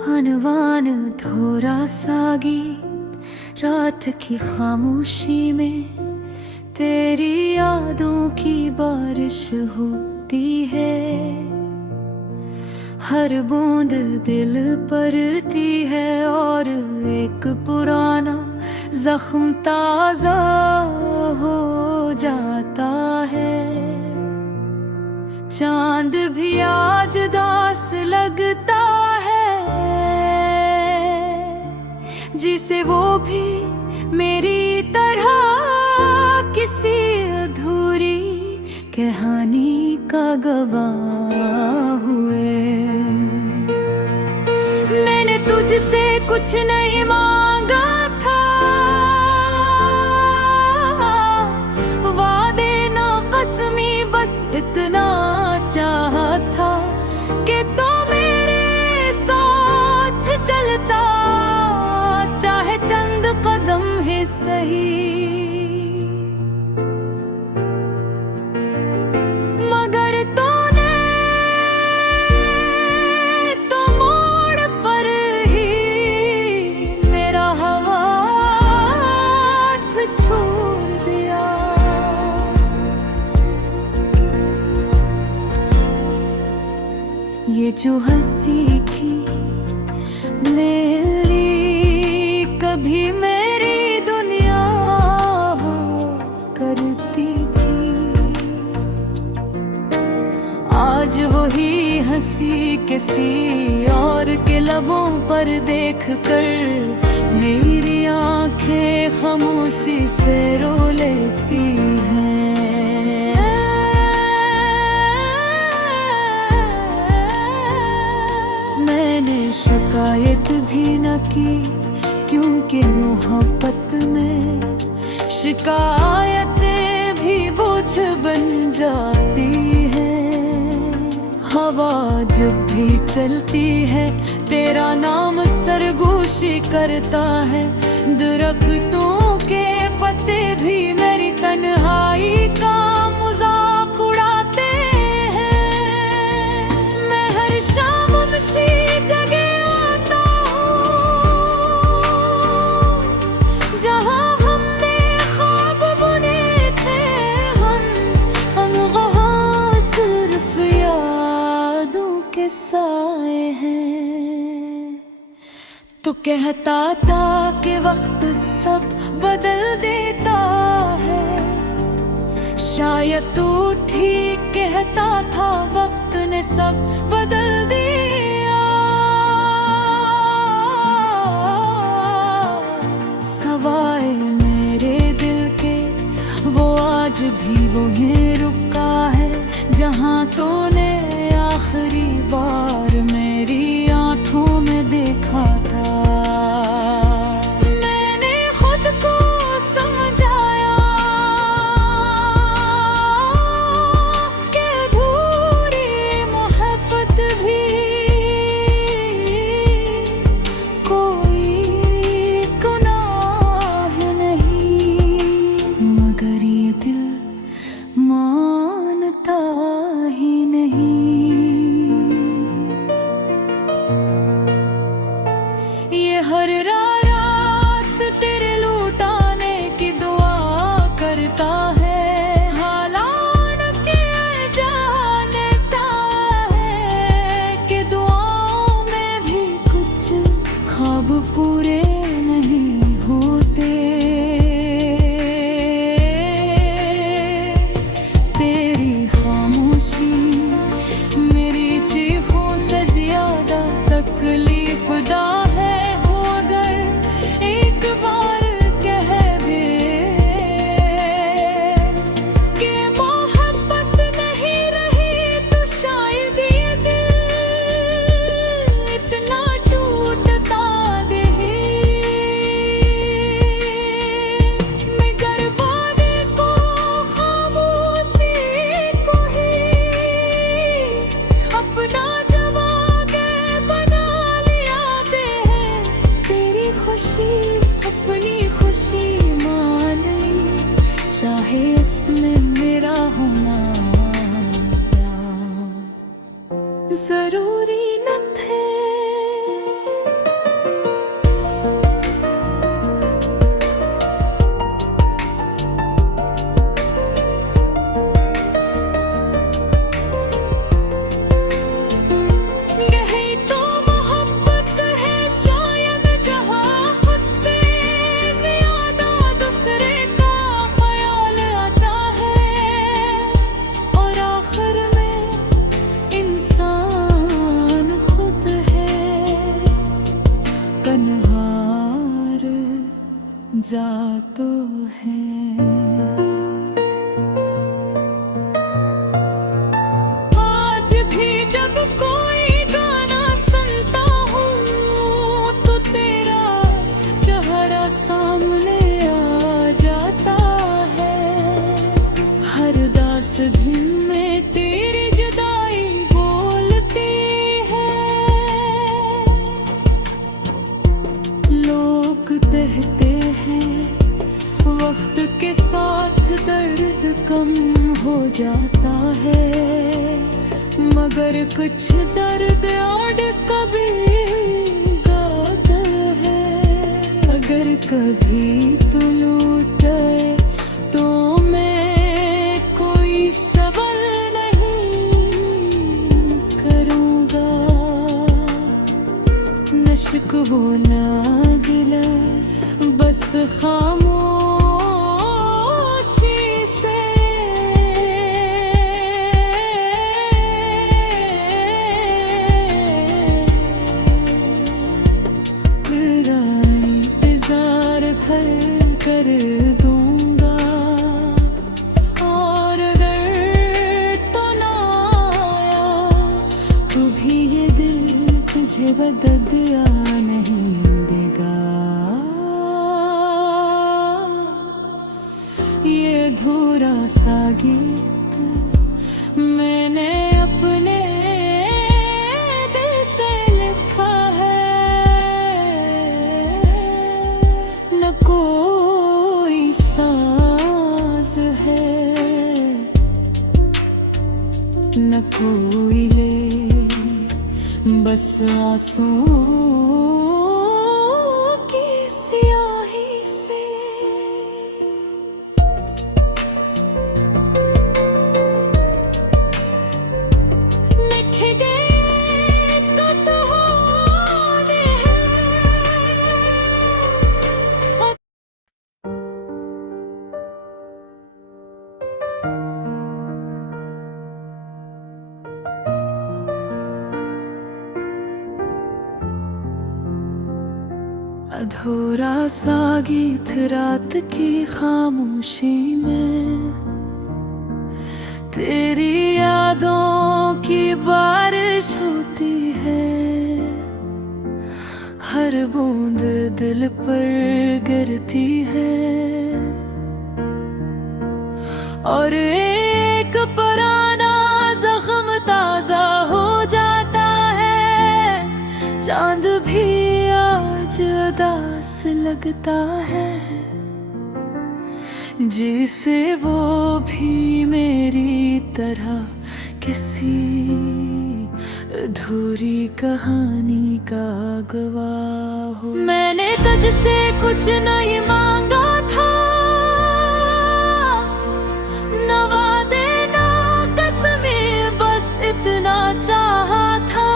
अनवान थोड़ा सा गीत रात की खामोशी में, तेरी यादों की बारिश होती है। हर बूंद दिल पड़ती है और एक पुराना जख्म ताजा हो जाता है। चांद भी आज दास लगता है, जिसे वो भी मेरी तरह किसी अधूरी कहानी का गवाह हुए। मैंने तुझसे कुछ नहीं मांगा था, वादे ना कसमी, बस इतना चाहा था कि तो मेरे साथ चलता, चाहे चंद कदम ही सही। मगर तूने तो मोड़ पर ही मेरा हाथ छोड़ दिया। ये जो हंसी की मेरी कभी मेरी दुनिया करती थी, आज वही हंसी किसी और के लबों पर देख कर मेरी आंखें खामोशी से रो लेती हैं। मैंने शिकायत भी न की, क्योंकि मोहब्बत में शिकायतें भी बोझ बन जाती हैं। हवा जब भी चलती है तेरा नाम सरगोशी करता है, दरख्तों के पत्ते भी मेरी तन्हाई का मजाक उड़ाते हैं। मैं हर शाम उसी जगह आता हूँ जहाँ हमने ख्वाब बुने थे, हम वहाँ सिर्फ यादों के साए हैं। तो कहता था कि वक्त सब बदल देता है, शायद तू ठीक कहता था, वक्त ने सब बदल दिया। सवाए मेरे दिल के वो आज भी वहीं रुका है, जहाँ तूने आखिरी बार मेरी आंखों में देखा था। मैंने खुद को समझाया कि अधूरी मोहब्बत भी कोई गुनाह नहीं, मगर ये दिल मानता ही नहीं। जा तो है। आज भी जब कोई गाना सुनता हूँ तो तेरा चेहरा सामने आ जाता है। हर दास धुन में तेरी जुदाई बोलती है। लोग कहते हैं वक्त के साथ दर्द कम हो जाता है, मगर कुछ दर्द और कभी गाता है। अगर कभी तू लूटे तो मैं कोई सवाल नहीं करूँगा। नश्क वो ना गिला बस खामोशी से तेरा इंतजार भर कर दूंगा। और अगर तो ना आया तो भी ये दिल तुझे बददिया नहीं देगा। ये अधूरा सा गीत मैंने अपने दिल से लिखा है। न कोई साज है न कोई ले, बस आंसू की स्याही से। लिख गए तो होने हैं। अधूरा सा गीत रात की खामोशी में, तेरी यादों की बारिश होती है। हर बूंद दिल पर गिरती है और एक पुराना जख्म ताजा हो जाता है। चांद भी आज उदास लगता है, जिसे वो भी मेरी तरह किसी अधूरी कहानी का गवाह हो। मैंने तुझसे कुछ नहीं मांगा था, न वादे ना कसमें, बस इतना चाहा था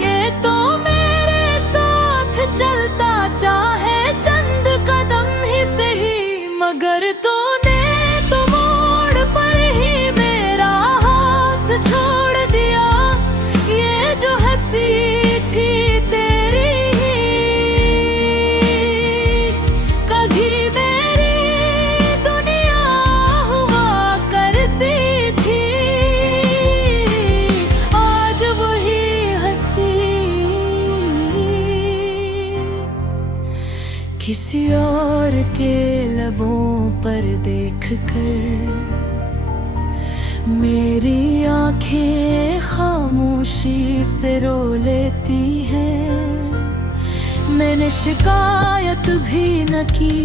कि तो मेरे साथ चलता, चाहे चंद कदम ही सही। मगर तूने तो मोड़ पर ही मेरा हाथ छोड़ दिया। ये जो हंसी थी तेरी कभी मेरी दुनिया हुआ करती थी। आज वही हंसी किसी और के लबों पर देखकर मेरी आंखें खामोशी से रो लेती हैं। मैंने शिकायत भी न की,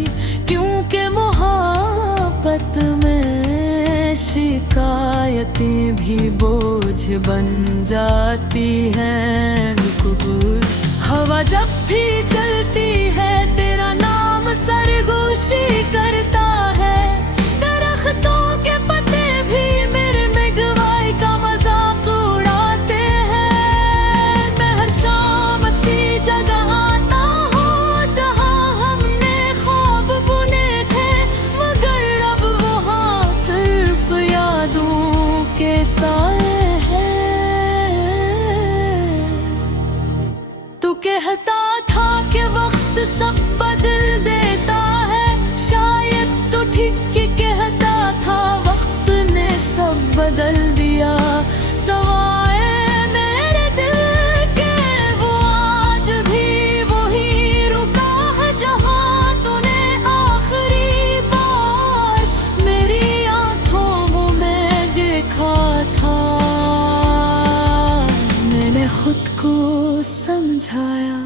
क्योंकि मोहब्बत में शिकायतें भी बोझ बन जाती हैं। हवा जब भी चलती है तेरा नाम सरगोशी करता है। दरख्तों के पत्ते भी मेरे में गवाई का मजाक उड़ाते हैं। मैं हर शाम सी जगह आता हूँ जहाँ हमने ख्वाब बुने थे, मगर अब वहाँ सिर्फ यादों के साए हैं। तू कहता था कि वक्त समझाया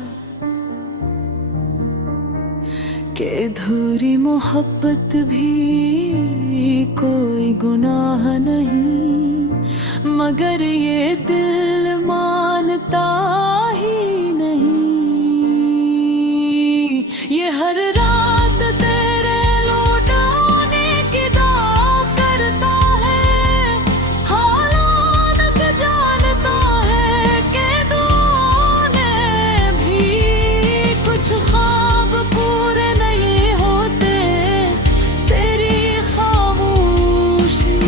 कि अधूरी मोहब्बत भी कोई गुनाह नहीं, मगर ये दिल मानता ही नहीं। ये हर रात तेरे लौट आने की दुआ करता है, हालात जानता है कि दुआ में भी कुछ ख्वाब पूरे नहीं होते। तेरी खामोशी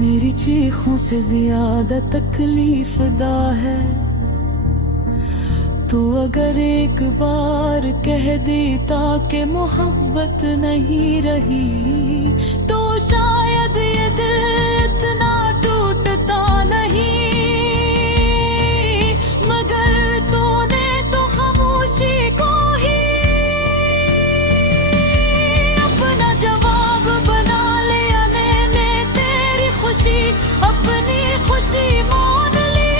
मेरी चीखों से ज्यादा तकलीफ दा है। तू अगर एक बार कह देता कि मोहब्बत नहीं रही, तो शायद ये दिल इतना टूटता नहीं। मगर तूने तो खामोशी को ही अपना जवाब बना लिया। मैंने तेरी खुशी अपनी खुशी मान ली,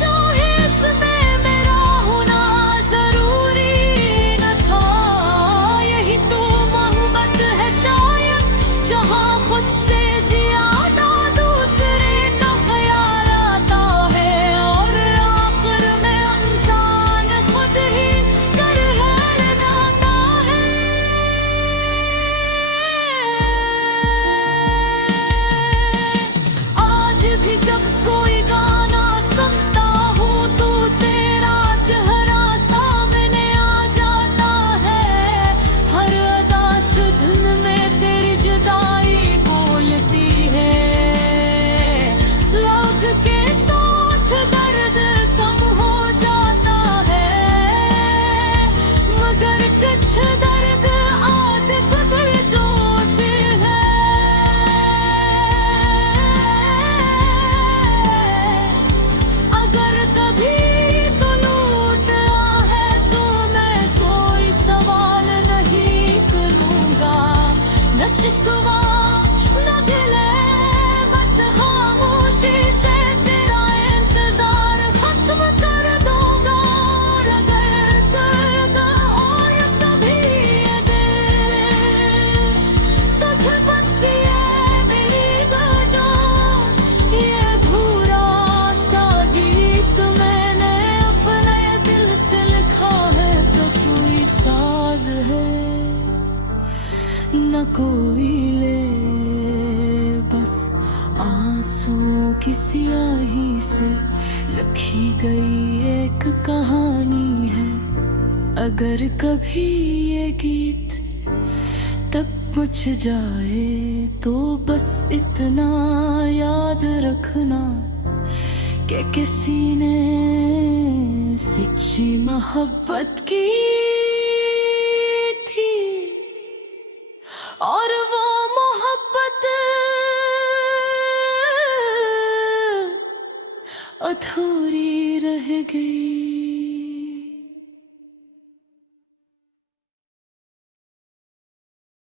चाहे इसमें मेरा होना जरूरी न था। यही तो मोहब्बत है शायद, जहाँ खुद से ज्यादा दूसरे का ख्याल आता है, और आखिर में इंसान खुद ही कर जाता है। आज भी जब कोई गाना सुनता हूँ तो तेरा चेहरा सामने आ जाता है। हर अदा से धुन में तेरी जुदाई बोलती है। लोग के साथ दर्द कम हो जाता है, मगर कुछ दर्द आते बदल जोते हैं। अगर कभी तो लौटा है तो मैं कोई सवाल नहीं करूँगा, न शिकवा न गिले, बस खामोशी से तेरा इंतजार खत्म कर दूंगा। और अगर दर्द और कभी ये दिल तुझ बकती है मेरी गजों, ये अधूरा सा गीत मैंने अपने दिल से लिखा है। तो कोई साज है न कोई ले, बस आंसुओं की स्याही से लिखी गई एक कहानी है। अगर कभी ये गीत तक मुझ जाए तो बस इतना याद रखना कि किसी ने सच्ची मोहब्बत की थी, और वो मोहब्बत अधूरी रह गई।